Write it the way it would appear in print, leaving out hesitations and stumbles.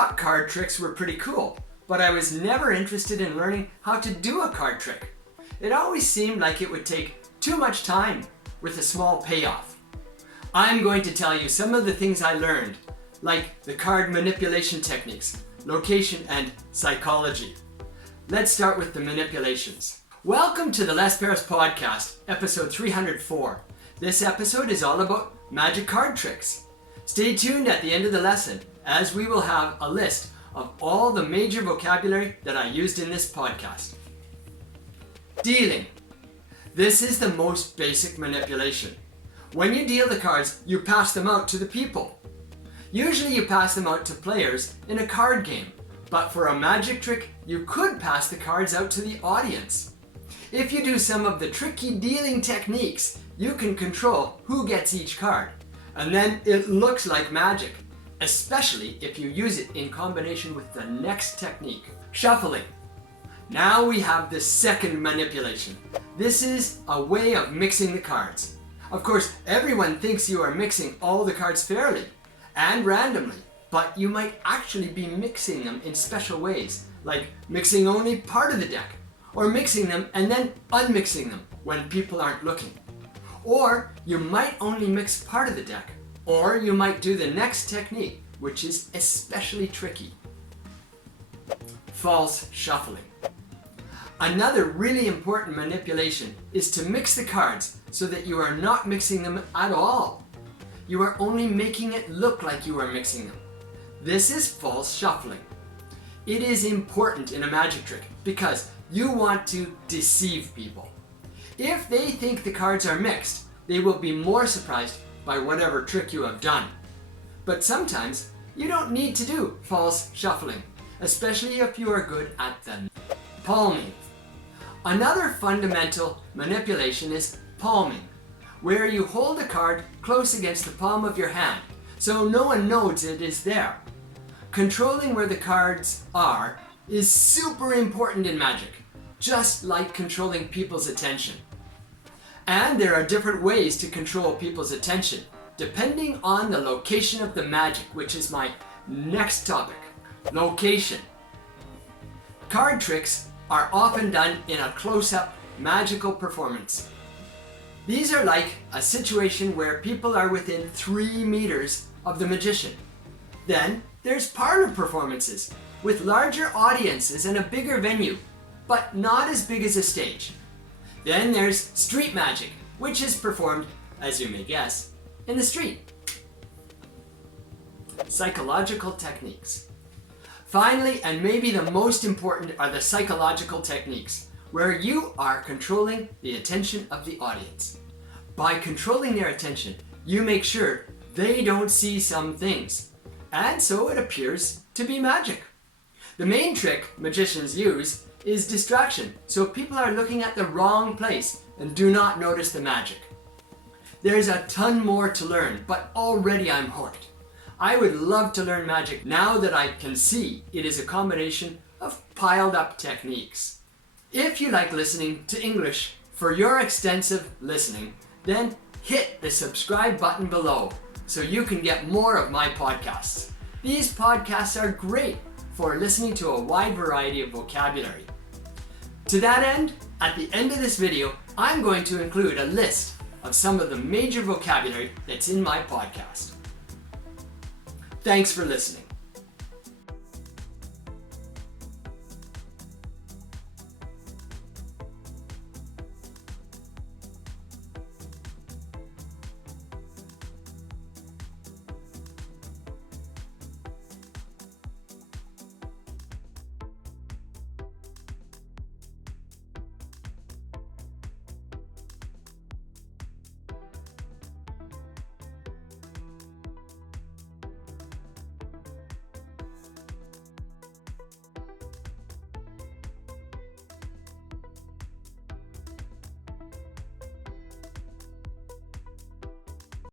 thought card tricks were pretty cool, but I was never interested in learning how to do a card trick. It always seemed like it would take too much time with a small payoff. I'm going to tell you some of the things I learned, like the card manipulation techniques, location, and psychology. Let's start with the manipulations. Welcome to the Les Paris Podcast, episode 304. This episode is all about magic card tricks. Stay tuned at the end of the lesson, as we will have a list of all the major vocabulary that I used in this podcast. Dealing. This is the most basic manipulation. When you deal the cards, you pass them out to the people. Usually you pass them out to players in a card game, but for a magic trick, you could pass the cards out to the audience. If you do some of the tricky dealing techniques, you can control who gets each card, and then it looks like magic, especially if you use it in combination with the next technique, shuffling. Now we have the second manipulation. This is a way of mixing the cards. Of course, everyone thinks you are mixing all the cards fairly and randomly, but you might actually be mixing them in special ways, like mixing only part of the deck, or mixing them and then unmixing them when people aren't looking. Or you might only mix part of the deck, or you might do the next technique, which is especially tricky. False shuffling. Another really important manipulation is to mix the cards so that you are not mixing them at all. You are only making it look like you are mixing them. This is false shuffling. It is important in a magic trick because you want to deceive people. If they think the cards are mixed, they will be more surprised by whatever trick you have done. But sometimes you don't need to do false shuffling, especially if you are good at them. Palming. Another fundamental manipulation is palming, where you hold a card close against the palm of your hand, so no one knows it is there. Controlling where the cards are is super important in magic, just like controlling people's attention. And there are different ways to control people's attention, depending on the location of the magic, which is my next topic. Location. Card tricks are often done in a close-up magical performance. These are like a situation where people are within 3 meters of the magician. Then there's parlor performances with larger audiences and a bigger venue, but not as big as a stage. Then there's street magic, which is performed, as you may guess, in the street. Psychological techniques. Finally, and maybe the most important, are the psychological techniques, where you are controlling the attention of the audience. By controlling their attention, you make sure they don't see some things, and so it appears to be magic. The main trick magicians use is distraction, so people are looking at the wrong place and do not notice the magic. There's a ton more to learn, but already I'm hooked. I would love to learn magic now that I can see it is a combination of piled up techniques. If you like listening to English for your extensive listening, then hit the subscribe button below so you can get more of my podcasts. These podcasts are great for listening to a wide variety of vocabulary. To that end, at the end of this video, I'm going to include a list of some of the major vocabulary that's in my podcast. Thanks for listening.